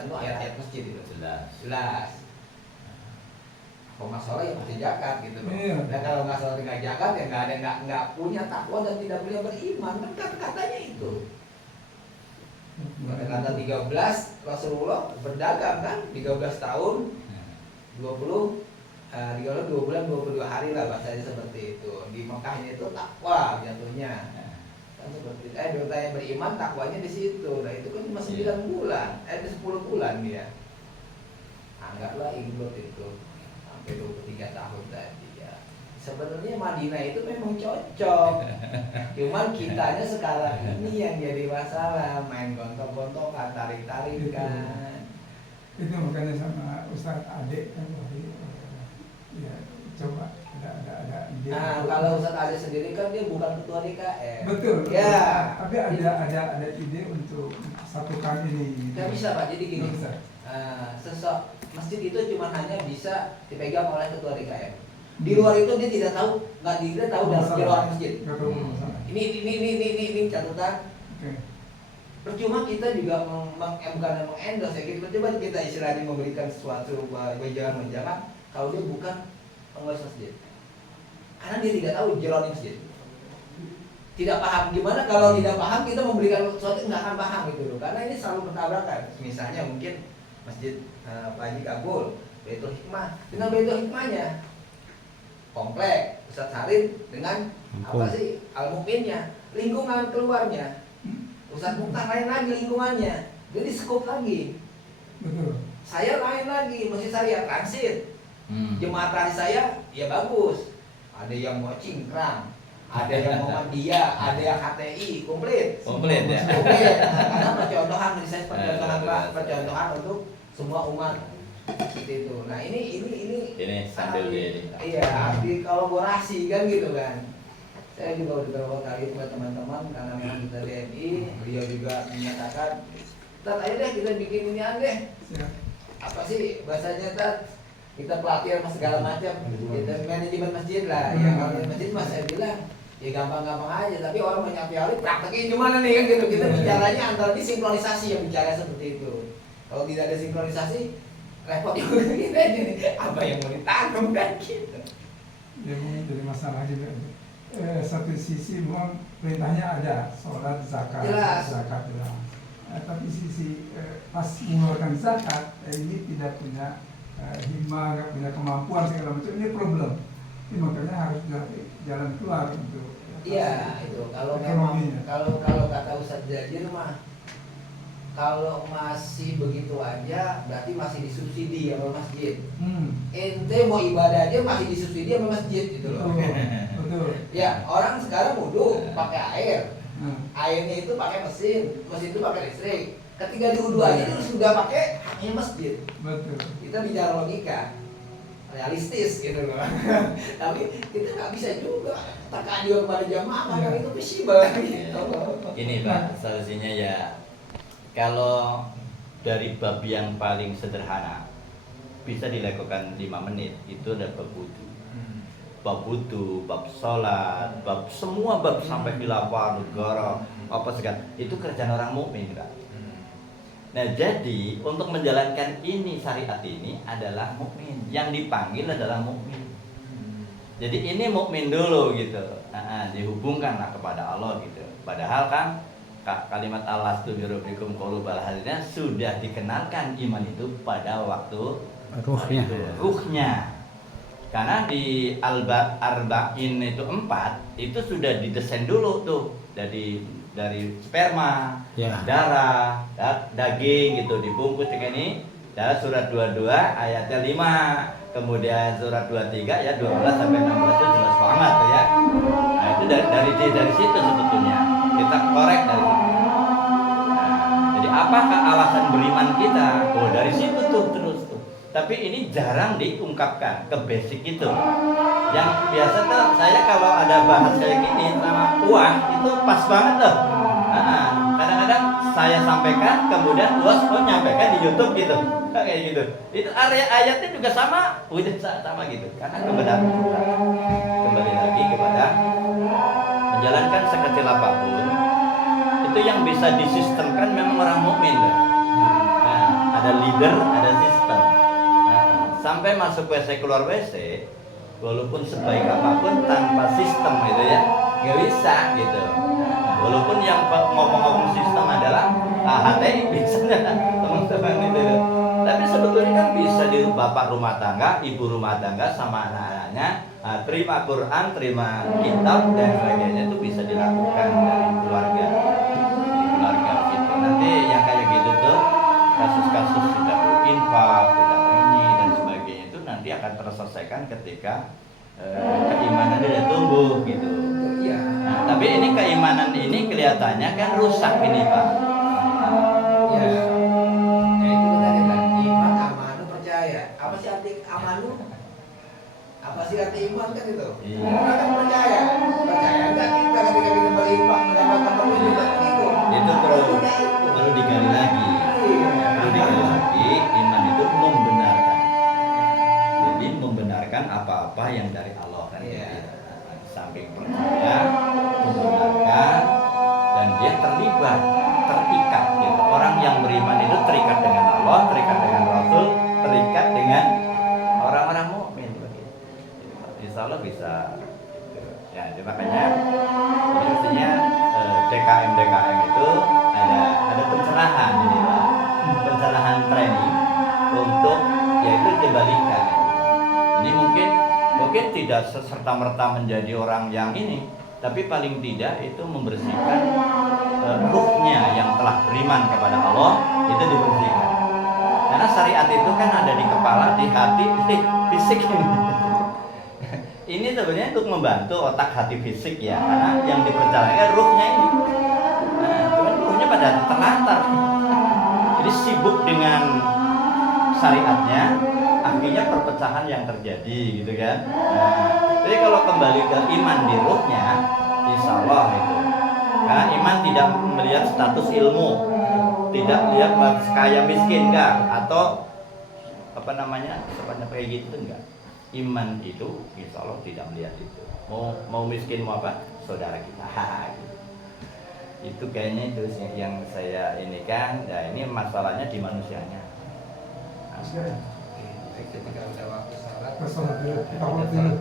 kan tuh ayat-ayat masjid itu Jelas. jelas. Kalau nggak sholat ya pasti zakat gitu loh. Iya. Dan kalau nggak sholat nggak zakat ya nggak punya takwa dan tidak punya beriman kan katanya itu. Kata 13 Rasulullah berdagang kan 13 tahun 20 2 bulan 22 hari lah bahasanya seperti itu. Di Mekahnya itu takwa jatuhnya. Kan seperti yang beriman takwanya di situ. Nah itu kan cuma 9 bulan, 10 bulan dia. Anggaplah Iqbal itu sampai 23 tahun tadi ya. Sebenarnya Madinah itu memang cocok. Cuman kitanya sekarang ini yang jadi masalah, main gontok-gontokan, tarik-tarikan. Itu makanya sama Ustadz Ade kan tadi ya coba ada ide. Nah, kalau Ustadz Ade sendiri kan dia bukan ketua DKM. Betul. Ya. Tapi ada ide untuk satukan ini. Nggak bisa Pak, jadi gini. Bisa. Sesok masjid itu cuma hanya bisa dipegang oleh ketua DKM. Di luar itu dia tidak tahu, tidak tahu dalam jeroan masjid. Nggak tahu masalah. Ini catatan. Oke. Percuma kita juga bukan mengendorse ya, coba kita istilahnya memberikan sesuatu wejangan kalau dia bukan pengurus masjid, karena dia tidak tahu jeroan masjid, tidak paham. Gimana kalau tidak paham kita memberikan sesuatu nggak akan paham gitu loh, karena ini selalu bertabrakan. Misalnya mungkin masjid Pak Haji Kabul, Baitul Hikmah dengan Baitul Hikmahnya, komplek Ustadz Salim dengan apa sih Al-Mukminnya, lingkungan keluarnya Ustadz Mukhtar lain lagi lingkungannya, jadi skop lagi. Betul. Saya lain lagi, masih saya transit. Jemaat tadi saya ya bagus. Ada yang mau cingkrang, ada yang mau dia, ada yang HTI komplit. Komplit ya. Komplit. Nah, karena percontohan, saya percontohan Pak, percontohan untuk semua umat seperti itu. Nah ini sambil ini. Iya, di kolaborasi kan gitu kan. Saya juga beberapa kali buat teman-teman karena memang kita TNI, beliau juga menyatakan, Tat ayo deh kita bikin ini deh. Apa sih bahasanya Tat? Kita pelatihan segala macam, kita manajemen masjid lah. Ya kalau masjid mas saya bilang ya gampang-gampang aja, tapi orang banyak teori prakteknya gimana nih kan gitu. Kita bicaranya antara di sinkronisasi yang bicara seperti itu. Kalau tidak ada sinkronisasi repot juga kita jadi apa yang mau ditanggung kan gitu. Ya mungkin jadi masalah juga. Satu sisi memang perintahnya ada sholat zakat Jelas. jelas. Tapi sisi pas mengeluarkan zakat ini tidak punya hima, nggak punya kemampuan segala macam, ini problem. Ini makanya harus jalan keluar untuk Iya itu kalau memang kalau kata Ustadz Jajir mah kalau masih begitu aja berarti masih disubsidi sama masjid. Ente mau ibadah aja masih disubsidi sama masjid gitu loh. Betul. Ya orang sekarang wudhu pakai air, airnya itu pakai mesin itu pakai listrik. Ketika diwudhu aja itu sudah pakai haknya masjid. Betul. Kita bicara logika, realistis gitu loh. Tapi kita nggak bisa juga takadiu kepada jamaah karena itu visible gitu. Ini Pak, solusinya ya kalau dari bab yang paling sederhana bisa dilakukan 5 menit, itu ada bab wudu. Bab wudu, bab sholat, bab semua bab sampai khilafah, negara, apa segala itu kerjaan orang mukmin Kak. Nah jadi untuk menjalankan ini syariat ini adalah mukmin, yang dipanggil adalah mukmin. Jadi ini mukmin dulu gitu, dihubungkanlah kepada Allah gitu. Padahal kan kalimat Allah tubirubikum qulubal hadina sudah dikenalkan iman itu pada waktu ruhnya. Karena di arba'in itu 4 itu sudah didesain dulu tuh dari sperma, darah, daging gitu dibungkus kayak ini. Dalam surat 22 ayatnya 5, kemudian surat 23 ya 12 sampai 16 itu jelas banget ya. Nah itu dari situ sebetulnya kita korek dari situ. Nah, jadi apakah alasan beriman kita? Oh dari situ tuh terus tuh. Tapi ini jarang diungkapkan ke basic itu. Yang biasa tuh saya kalau ada bahas kayak gini sama uah itu pas banget tuh. Kadang-kadang saya sampaikan, kemudian uas nyampaikan di YouTube gitu, kayak gitu. Itu ayatnya juga sama, udah sama gitu. Karena kembali lagi kepada menjalankan sekecil apapun itu yang bisa disistemkan memang orang mukmin. Nah, ada prosedur, ada sistem. Nah, sampai masuk WC keluar WC, walaupun sebaik apapun tanpa sistem itu ya nggak bisa gitu. Walaupun yang ngomong-ngomong sistem adalah HTI misalnya teman-teman itu. Tapi sebetulnya kan bisa di bapak rumah tangga, ibu rumah tangga sama anak-anaknya terima Quran, terima kitab dan sebagainya itu bisa dilakukan dari keluarga, gitu. Nanti yang kayak gitu tuh kasus-kasus tidak infak, tidak ini dan sebagainya itu nanti akan terselesaikan ketika keimanan dia tumbuh gitu. Iya. Nah, tapi ini keimanan ini kelihatannya kan rusak ini Pak. Ya. Ya itu tadi kan iman, amanu, percaya. Apa sih arti amanu? Apa sih arti iman kan itu? Iya. Orang kan percaya. Percaya enggak kita ketika kita beriman mendapatkan petunjuk itu. Itu perlu digali lagi. Iya. Perlu digali lagi. Iman itu membenarkan. Jadi membenarkan apa-apa yang dari Allah kan. Iya. Samping percaya, membenarkan, dan dia terlibat, terikat gitu. Orang yang beriman itu terikat dengan Allah, terikat dengan Rasul, terikat dengan orang-orang mukmin begitu. Insya Allah bisa gitu. Ya, jadi makanya biasanya DKM itu ada pencerahan ini Pak. Pencerahan training untuk yaitu dibalikan. Ini mungkin tidak serta-merta menjadi orang yang ini, tapi paling tidak itu membersihkan ruhnya yang telah beriman kepada Allah itu dibersihkan. Karena syariat itu kan ada di kepala, di hati, di fisik ini. Ini sebenarnya untuk membantu otak, hati, fisik ya, karena yang dipercayakan ruhnya ini. Nah, cuman ruhnya pada terlantar. Jadi sibuk dengan syariatnya, akhirnya perpecahan yang terjadi gitu kan. Nah, jadi kalau kembali ke iman di ruhnya, insya Allah itu. Karena iman tidak melihat status ilmu, tidak melihat kaya miskin enggak, atau apa namanya sepanjang kayak gitu enggak. Iman itu insya Allah tidak melihat itu. Mau miskin mau apa, saudara kita. Gitu. Itu kayaknya itu yang saya ini kan. Ya ini masalahnya di manusianya. Oke. Ketika udah waktu salat, Kita sholat dulu.